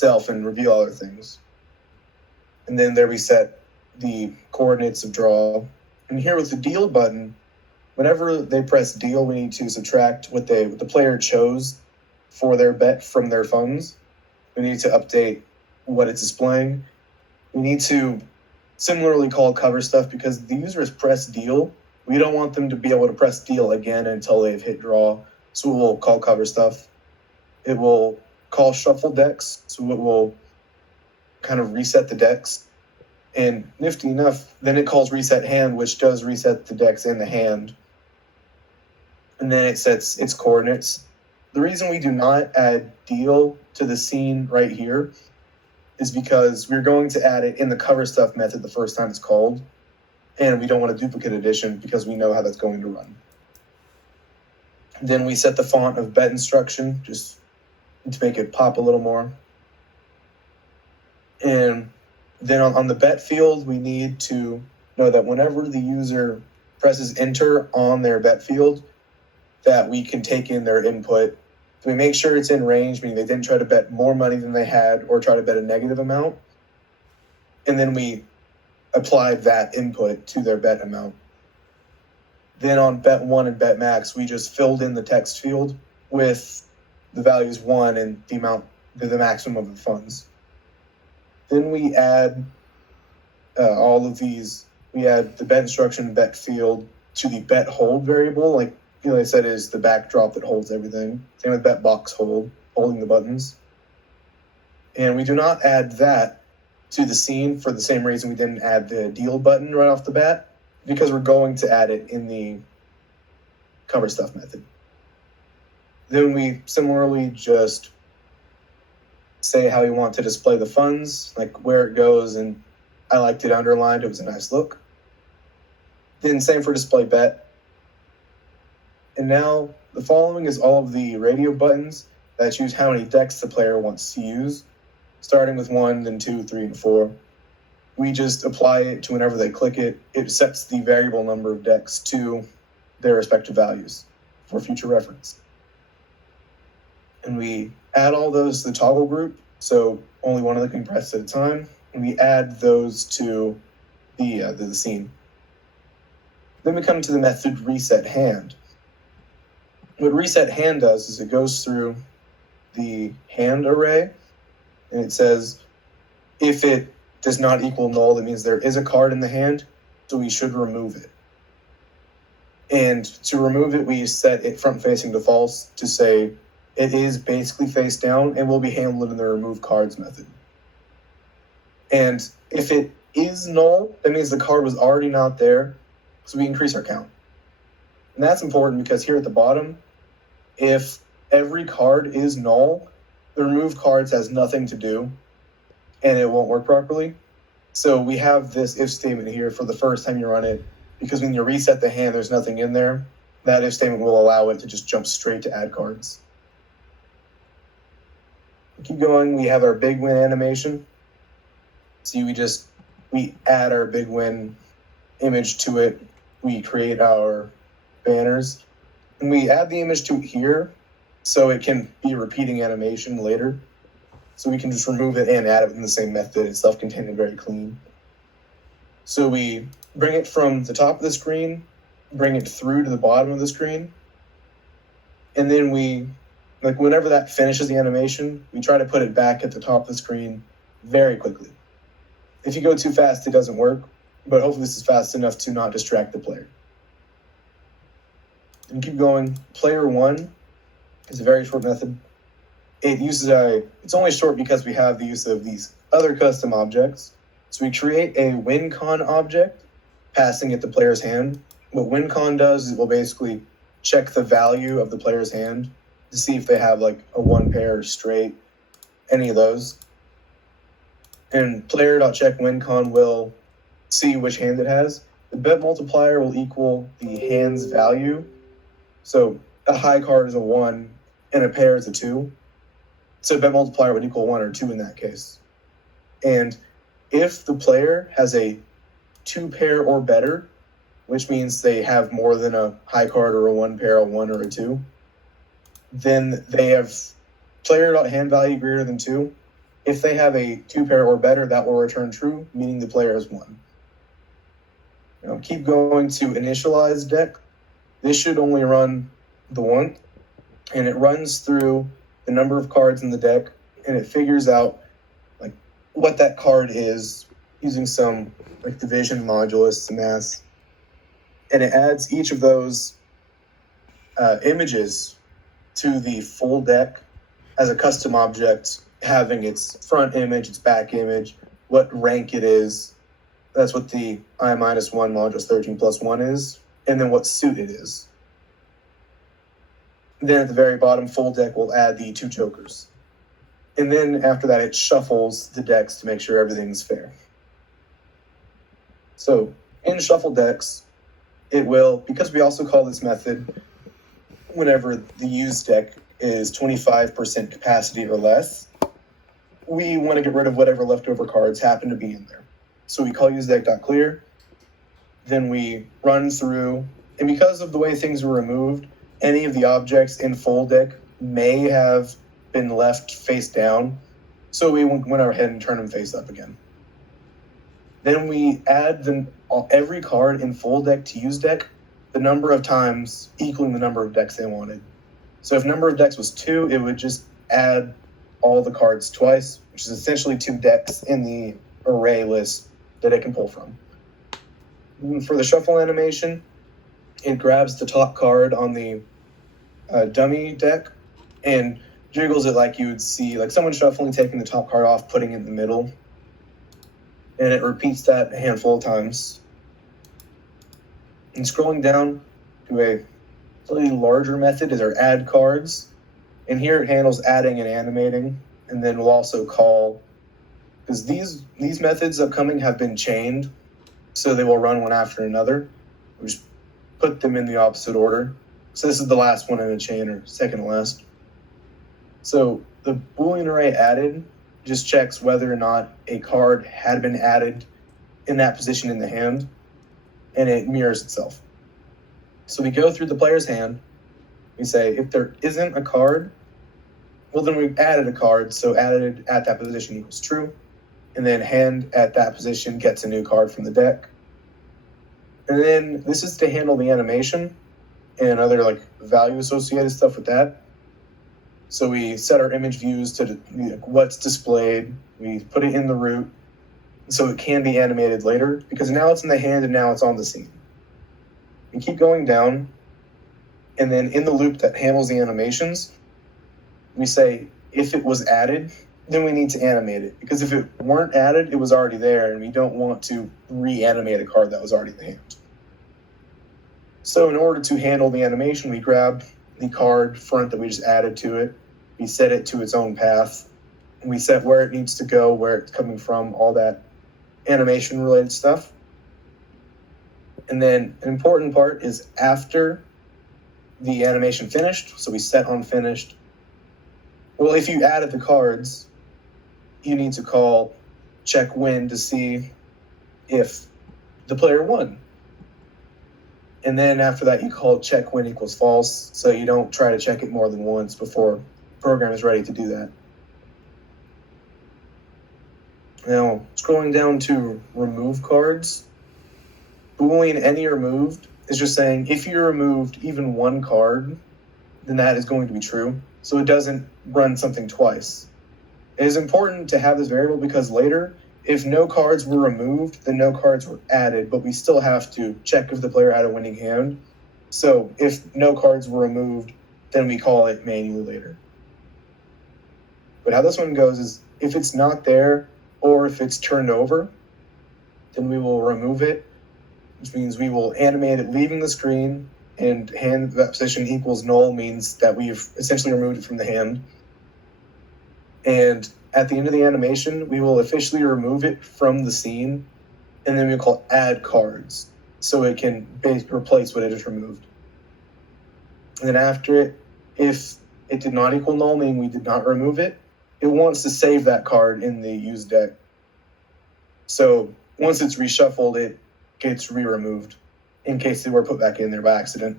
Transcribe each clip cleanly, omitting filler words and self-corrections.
itself and reveal other things. And then there we set the coordinates of draw. And here with the deal button, whenever they press deal, we need to subtract what the player chose for their bet from their funds. We need to update what it's displaying. We need to similarly call cover stuff because the user has pressed deal. We don't want them to be able to press deal again until they've hit draw. So we'll call cover stuff. It will call shuffle decks. So it will kind of reset the decks. And nifty enough, then it calls reset hand, which does reset the decks in the hand. And then it sets its coordinates. The reason we do not add deal to the scene right here is because we're going to add it in the cover stuff method the first time it's called. And we don't want a duplicate addition because we know how that's going to run. Then we set the font of bet instruction just to make it pop a little more. And then on the bet field, we need to know that whenever the user presses enter on their bet field, that we can take in their input. So we make sure it's in range, meaning they didn't try to bet more money than they had or try to bet a negative amount. And then we apply that input to their bet amount. Then on bet 1 and bet max, we just filled in the text field with the values 1 and the amount, the maximum of the funds. Then we add all of these. We add the bet instruction bet field to the bet hold variable, like I said, is the backdrop that holds everything. Same with bet box hold, holding the buttons. And we do not add that to the scene for the same reason we didn't add the deal button right off the bat, because we're going to add it in the cover stuff method. Then we similarly just say how you want to display the funds, like where it goes, and I liked it underlined, it was a nice look. Then same for display bet. And now the following is all of the radio buttons that choose how many decks the player wants to use, starting with 1, then 2, 3, and 4. We just apply it to whenever they click it. It sets the variable number of decks to their respective values for future reference. And we add all those to the toggle group, so only one of them can press at a time. And we add those to the scene. Then we come to the method reset hand. What reset hand does is it goes through the hand array, and it says if it does not equal null, that means there is a card in the hand, so we should remove it. And to remove it, we set it front facing to false to say it is basically face down and will be handled in the remove cards method. And if it is null, that means the card was already not there, so we increase our count. And that's important because here at the bottom, if every card is null, the remove cards has nothing to do and it won't work properly. So we have this if statement here for the first time you run it, because when you reset the hand, there's nothing in there. That if statement will allow it to just jump straight to add cards. Keep going, we have our big win animation. So we add our big win image to it. We create our banners. And we add the image to it here so it can be a repeating animation later. So we can just remove it and add it in the same method. It's self-contained and very clean. So we bring it from the top of the screen, bring it through to the bottom of the screen. And then whenever that finishes the animation, we try to put it back at the top of the screen very quickly. If you go too fast, it doesn't work, but hopefully this is fast enough to not distract the player. And keep going. Player 1 is a very short method. It's only short because we have the use of these other custom objects. So we create a WinCon object, passing it the player's hand. What WinCon does is it will basically check the value of the player's hand to see if they have like a 1 pair or straight, any of those. And player.checkWinCon will see which hand it has. The bet multiplier will equal the hand's value. So a high card is a 1 and a pair is a 2. So bet multiplier would equal 1 or 2 in that case. And if the player has a 2 pair or better, which means they have more than a high card or a 1 pair, a 1 or a 2, then they have player.hand value greater than 2, If they have a 2-pair or better, that will return true, meaning the player has won. Now keep going to initialize deck. This should only run the one, and it runs through the number of cards in the deck, and it figures out like what that card is using some like division modulus math, and it adds each of those images to the full deck as a custom object, having its front image, its back image, what rank it is. That's what the I-1 modulus 13 plus 1 is, and then what suit it is. Then at the very bottom, full deck will add the 2 jokers. And then after that, it shuffles the decks to make sure everything's fair. So in shuffle decks, it will, because we also call this method whenever the used deck is 25% capacity or less, we want to get rid of whatever leftover cards happen to be in there. So we call usedeck.clear, then we run through, and because of the way things were removed, any of the objects in full deck may have been left face down, so we went ahead and turned them face up again. Then we add every card in full deck to use deck, the number of times equaling the number of decks they wanted. So if number of decks was 2, it would just add all the cards twice, which is essentially 2 decks in the array list that it can pull from. And for the shuffle animation, it grabs the top card on the dummy deck and jiggles it like you would see, like someone shuffling, taking the top card off, putting it in the middle. And it repeats that a handful of times. And scrolling down to a slightly larger method is our add cards. And here it handles adding and animating. And then we'll also call, because these methods upcoming have been chained, so they will run one after another. We just put them in the opposite order. So this is the last one in a chain, or second to last. So the Boolean array added just checks whether or not a card had been added in that position in the hand, and it mirrors itself. So we go through the player's hand. We say, if there isn't a card, well, then we've added a card, so added at that position equals true. And then hand at that position gets a new card from the deck. And then this is to handle the animation and other like value associated stuff with that. So we set our image views to what's displayed. We put it in the root so it can be animated later, because now it's in the hand and now it's on the scene. We keep going down, and then in the loop that handles the animations, we say if it was added, then we need to animate it, because if it weren't added, it was already there, and we don't want to reanimate a card that was already in the hand. So in order to handle the animation, we grab the card front that we just added to it, we set it to its own path, and we set where it needs to go, where it's coming from, all that animation related stuff. And then an important part is after the animation finished, so we set on finished. Well, if you added the cards, you need to call check win to see if the player won. And then after that, you call check win equals false, so you don't try to check it more than once before the program is ready to do that. Now, scrolling down to remove cards, Boolean any removed is just saying if you removed even one card, then that is going to be true, so it doesn't run something twice. It is important to have this variable because later, if no cards were removed, then no cards were added, but we still have to check if the player had a winning hand. So if no cards were removed, then we call it manually later. But how this one goes is if it's not there or if it's turned over, then we will remove it, which means we will animate it leaving the screen, and hand that position equals null means that we've essentially removed it from the hand. And at the end of the animation, we will officially remove it from the scene, and then we'll call add cards, so it can replace what it has removed. And then after it, if it did not equal null, meaning we did not remove it, it wants to save that card in the use deck. So once it's reshuffled, it gets re-removed in case they were put back in there by accident.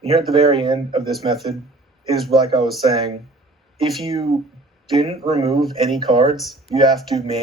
And here at the very end of this method is, like I was saying, if you didn't remove any cards, you have to manually